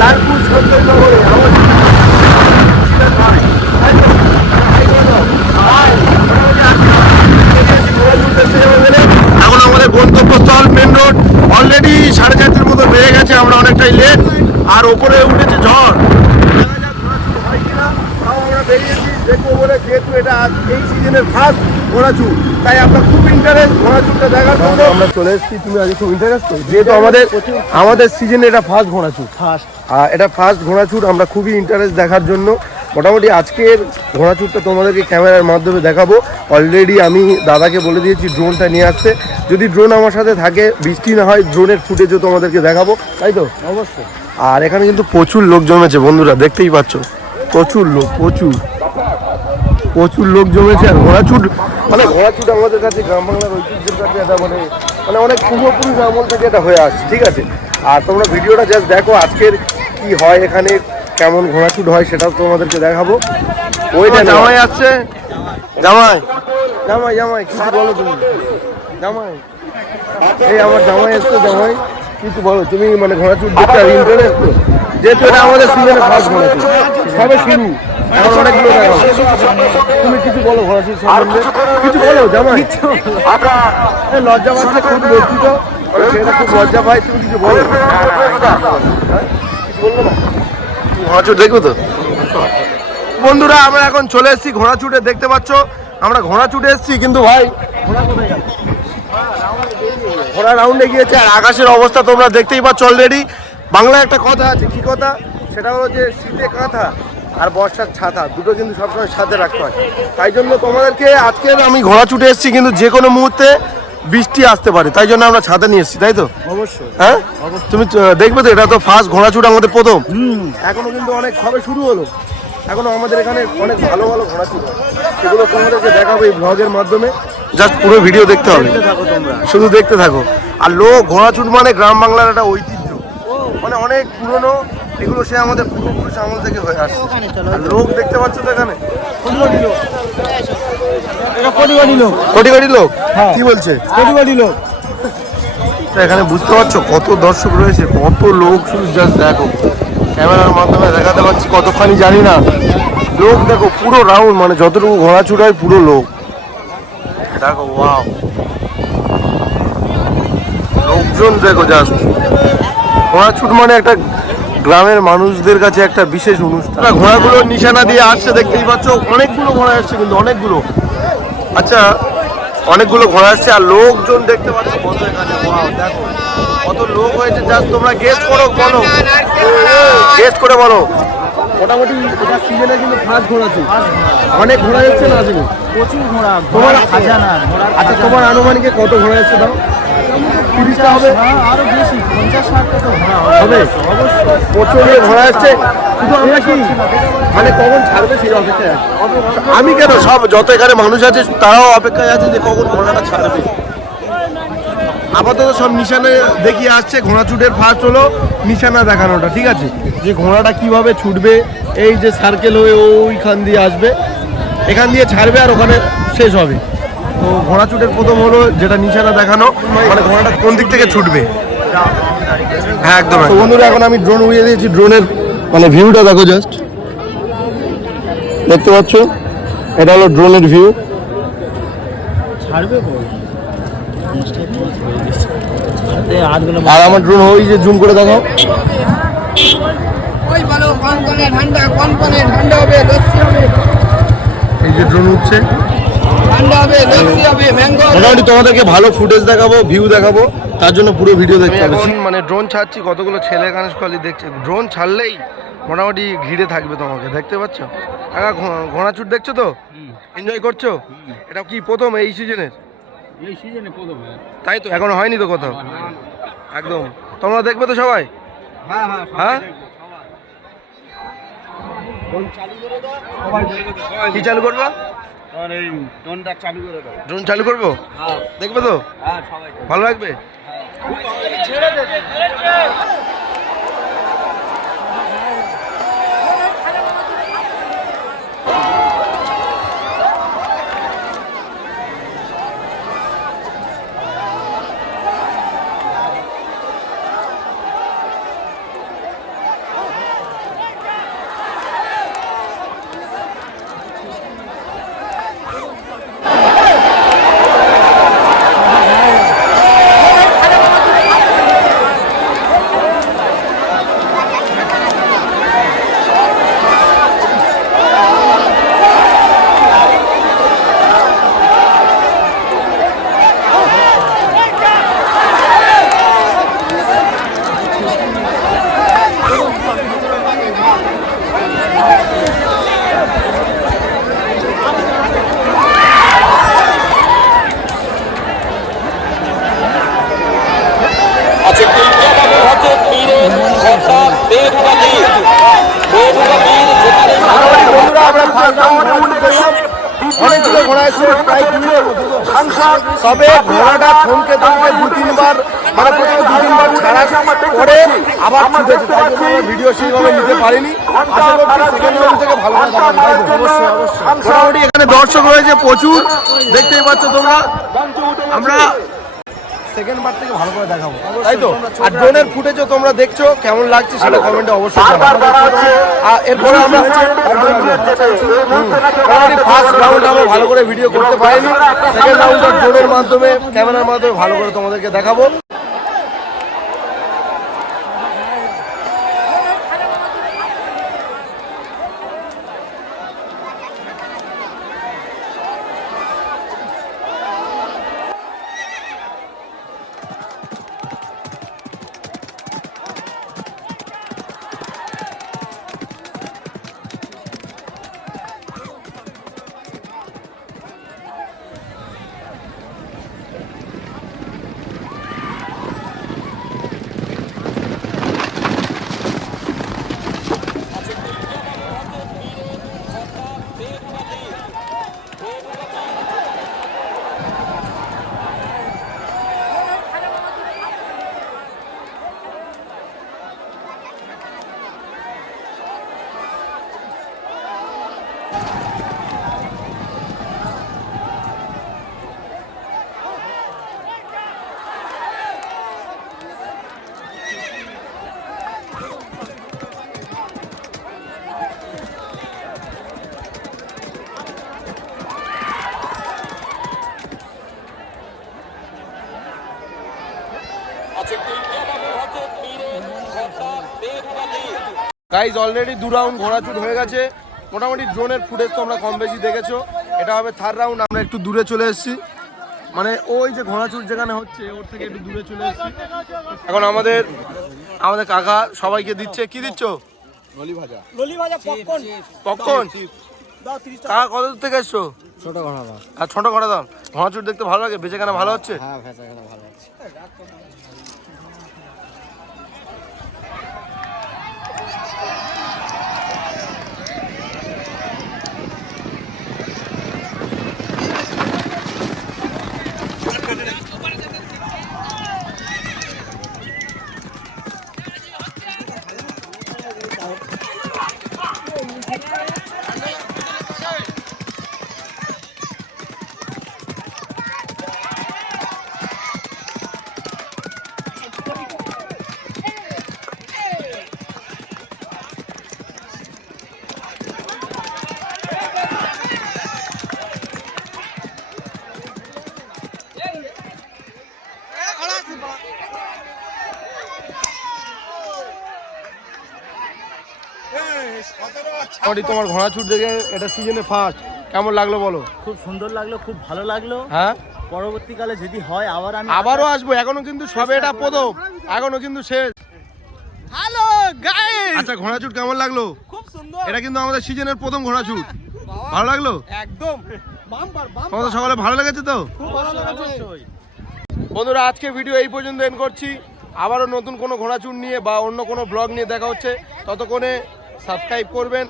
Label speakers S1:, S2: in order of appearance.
S1: লালপুর আমাদের। এখন আমাদের গন্তব্যস্থল মেন রোড। অলরেডি সাড়ে চারটের মতো বেড়ে গেছে আমরা অনেকটাই লেট আর ওপরে উঠেছে ঝড়। দেখা যাক ছুট হয় কিনা তাও আমরা বেরিয়েছি। দেখব বলে যেহেতু এটা আজ- এই সিজনের ফার্স্ট ঘোড়া ছুট তাই আমরা খুব ইন্টারেস্ট ঘোড়াচুরটা দেখার জন্য আমরা চলে এসেছি তুমি আগে খুব ইন্টারেস্ট যেহেতু আমাদের আমাদের সিজনে এটা ফার্স্ট ঘোড়াচুর
S2: ফার্স্ট
S1: আর এটা ফার্স্ট ঘোড়াচুর আমরা খুবই ইন্টারেস্ট দেখার জন্য। মোটামুটি আজকের ঘোড়াচুরটা তোমাদেরকে ক্যামেরার মাধ্যমে দেখাবো। অলরেডি আমি দাদাকে বলে দিয়েছি ড্রোনটা নিয়ে আসতে। যদি ড্রোন আমার সাথে থাকে বৃষ্টি না হয় ড্রোনের ফুটেজও তোমাদেরকে দেখাবো। তাই তো?
S2: অবশ্যই।
S1: আর এখানে কিন্তু প্রচুর লোক জমেছে বন্ধুরা দেখতেই পাচ্ছ। প্রচুর লোক প্রচুর। প্রচুর লোক জমেছে আর ঘোড়াছুট মানে ঘোড়াছুট আমাদের কাছে গ্রাম বাংলার ঐতিহ্যের কাছে এটা মানে মানে অনেক পূর্বপুরুষ আমল থেকে এটা হয়ে আসছে ঠিক আছে? আর তোমরা ভিডিওটা জাস্ট দেখো আজকের কি হয় এখানে কেমন ঘোড়াছুট হয় সেটাও তোমাদেরকে দেখাবো। ওইটা জামাই আসছে জামাই। জামাই জামাই কিছু বলো তুমি। জামাই। এই আমার জামাই এসছে জামাই কিছু বলো। তুমি মানে ঘোড়াচুট দেখতে ইন্টারেস্ট তো যেহেতু এটা আমাদের সিজনে ফার্স্ট ঘোড়াচুট সবে শুরু। এখন অনেকগুলো দেখা তুমি কিছু বলো ঘোড়াচুট সম্বন্ধে। কিছু বলো জামাই। লজ্জা পাচ্ছে খুব লজ্জিত। ওই ছেলেটা খুব লজ্জা পায় তুমি কিছু বলো। হ্যাঁ? কিছু বলল না? ঘোড়াচুট দেখব তো। বন্ধুরা আমরা এখন চলে এসেছি ঘোড়াচুটে দেখতে পাচ্ছ? আমরা ঘোড়াচুটে এসেছি কিন্তু ভাই ঘোড়া কোথায় গেল? ঘোড়া রাউন্ডে গিয়েছে আর আকাশের অবস্থা তোমরা দেখতেই পাচ্ছ অলরেডি বাংলায় একটা কথা আছে কি কথা? সেটা হলো যে শীতে কাঁথা। আর বর্ষার ছাতা দুটো কিন্তু সবসময় সাথে রাখতে হয়। তাই জন্য তোমাদেরকে আজকে আমি ঘোড়া ছুটে এসেছি কিন্তু যে কোনো মুহূর্তে বৃষ্টি আসতে পারে। তাই জন্য আমরা ছাতা নিয়ে এসেছি তাই তো?
S2: অবশ্যই।
S1: হ্যাঁ? তুমি দেখবে তো এটা তো ফার্স্ট ঘোড়া ছুট আমাদের প্রথম। এখনও কিন্তু অনেক সবে শুরু হলো। এখনও আমাদের এখানে অনেক ভালো ভালো ঘোড়া ছুট সেগুলো তোমাদেরকে দেখাবো এই ব্লগের মাধ্যমে। জাস্ট পুরো ভিডিও দেখতে হবে। শুধু দেখতে থাকো। আর লোক ঘোড়াছুট মানে গ্রাম বাংলার একটা ঐতিহ্য। মানে অনেক পুরনো এগুলো সে আমাদের পূর্বপুরুষ আমল থেকে হয়ে আসছে। লোক দেখতে পাচ্ছ তো এখানে?
S2: লোক
S1: কোটি কোটি লোক
S2: হ্যাঁ।
S1: কি বলছে?
S2: পরিবারই লোক
S1: তো এখানে বুঝতে পারছ কত দর্শক রয়েছে কত লোক শুধু জাস্ট দেখো। ক্যামেরার মাধ্যমে দেখাতে পারছি কতখানি জানি না। লোক দেখো পুরো রাউন্ড মানে যতটুকু ঘোড়াছুট হয় পুরো লোক। দেখো ওয়াও লোকজন দেখো জাস্ট ঘোড়াছুট মানে একটা গ্রামের মানুষদের কাছে একটা বিশেষ অনুষ্ঠান। না, ঘোড়াগুলো নিশানা দিয়ে আসছে দেখতেই পাচ্ছ। অনেকগুলো ঘোড়া আসছে কিন্তু অনেকগুলো। আচ্ছা অনেকগুলো ঘোড়া আসছে আর লোকজন দেখতে পাচ্ছ কত এখানে। দেখো কত লোক হয়েছে। জাস্ট তোমরা গেস্ট করো বলো। গেস্ট করে বলো। মোটামুটি এটা সিজনে কিন্তু ফার্স্ট ঘোড়া আছে। অনেক ঘোড়া এসছে না আসেনি
S2: প্রচুর ঘোড়া
S1: তোমার আচ্ছা তোমার আনুমানিকে কত ঘোড়া এসছে দাও। তিরিশটা হবে।
S2: হ্যাঁ আরও বেশি পঞ্চাশ ষাটটা তো হবে।
S1: হবে? প্রচুর ঘোড়া আসছে। শুধু আমরা কি মানে কখন ছাড়বে সেই অপেক্ষায় আমি কেন সব যত এখানে মানুষ আছে তারাও অপেক্ষায় আছে যে কখন ঘোড়াটা ছাড়বে। আপাতত সব নিশানে দেখিয়ে আসছে ঘোড়া ছুটের ফার্স্ট হলো নিশানা দেখানোটা ঠিক আছে? যে ঘোড়াটা কীভাবে ছুটবে এই যে সার্কেল হয়ে ওইখান দিয়ে আসবে এখান দিয়ে ছাড়বে আর ওখানে শেষ হবে। তো ঘোড়া ছুটের প্রথম হলো যেটা নিশানা দেখানো মানে ঘোড়াটা কোন দিক থেকে ছুটবে? হ্যাঁ একদম তো বন্ধুরা এখন আমি ড্রোন উড়িয়ে দিয়েছি। ড্রোনের মানে ভিউটা দেখো জাস্ট দেখতে পাচ্ছ? এটা হলো ড্রোনের ভিউ
S2: ছাড়বে
S1: আর আমার ড্রোন ওই যে জুম করে দেখো। এই যে ড্রোন উঠছে। মোটামুটি তোমাদেরকে ভালো ফুটেজ দেখাবো ভিউ দেখাবো তার জন্য পুরো ভিডিও দেখতে হবে। এখন মানে ড্রোন ছাড়ছি কতগুলো ছেলে এখানে খালি দেখছে। ড্রোন ছাড়লেই মোটামুটি ঘিরে থাকবে তোমাকে দেখতে পাচ্ছ? কাকা ঘো- ঘোড়া চুট দেখছ তো? এনজয় করছ? এটা কি প্রথম এই সিজনের
S2: এই সিজনে প্রথম
S1: তাই তো এখনও হয়নি তো কোথাও? একদম। তোমরা দেখবে তো সবাই?
S2: হ্যাঁ হ্যাঁ
S1: হ্যাঁ? কি চালু করব?
S2: তোমার এই ড্রোনটা চালু করে দাও।
S1: ড্রোন চালু করব?
S2: হ্যাঁ।
S1: দেখবে তো?
S2: হ্যাঁ
S1: ভালো লাগবে? তবে ঘোড়াটা থমকে থমকে দু তিনবার মানে প্রথমে দু তিনবার ছাড়া পরে আবার ভিডিও সেইভাবে নিতে পারিনি? অবশ্যই এখানে দর্শক রয়েছে প্রচুর। দেখতেই পাচ্ছ তোমরা। আমরা সেকেন্ড পার্ট থেকে ভালো করে দেখাবো তাই তো আর ড্রোনের ফুটেজও তোমরা দেখছ কেমন লাগছে সেটা কমেন্টে অবশ্যই আর এরপরে আমরা ফার্স্ট রাউন্ড আমরা ভালো করে ভিডিও করতে পারিনি সেকেন্ড রাউন্ডটা ড্রোনের মাধ্যমে ক্যামেরার মাধ্যমে ভালো করে তোমাদেরকে দেখাবো Big গাইজ অলরেডি দু রাউন্ড ঘোরাচুট হয়ে গেছে। মোটামুটি ড্রোনের ফুটেজ তো আমরা কম বেশি দেখেছ। এটা হবে থার্ড রাউন্ড আমরা একটু দূরে চলে এসেছি। মানে ওই যে ঘোড়াচুট যেখানে হচ্ছে ওর থেকে একটু দূরে চলে এসেছি। এখন আমাদের আমাদের কাকা সবাইকে দিচ্ছে। কি দিচ্ছ? পপকর্ন কাকা কত দূর থেকে এসছো?
S3: ছোট ঘোড়া
S1: আর ছোট ঘোড়া দাম ঘোড়াচুট দেখতে ভালো লাগে? বেঁচে কেনা ভালো হচ্ছে?
S3: হ্যাঁ ভালো
S1: তোমার ঘোড়াচুট দেখে এটা সিজনে ফার্স্ট কেমন লাগল বলো?
S2: খুব সুন্দর লাগল খুব ভালো লাগল।
S1: হ্যাঁ?
S2: পরবর্তীকালে যদি হয় আবার আমি
S1: আবারও আসব এখনও কিন্তু সবে এটা প্রথম এখনও কিন্তু শেষ।
S3: হ্যালো গাইস
S1: আচ্ছা ঘোড়াচুট কেমন লাগল?
S3: খুব সুন্দর।
S1: এটা কিন্তু আমাদের সিজনের প্রথম ঘোড়াচুট ভালো লাগল?
S3: একদম। Bumper bumper.
S1: সকালে ভালো লেগেছে তো?
S3: খুব ভালো লাগছে।
S1: বন্ধুরা আজকে ভিডিও এই পর্যন্ত এন করছি। আবারও নতুন কোনো ঘোড়াচুর নিয়ে বা অন্য কোনো ব্লগ নিয়ে দেখা হচ্ছে। ততক্ষণে সাবস্ক্রাইব করবেন।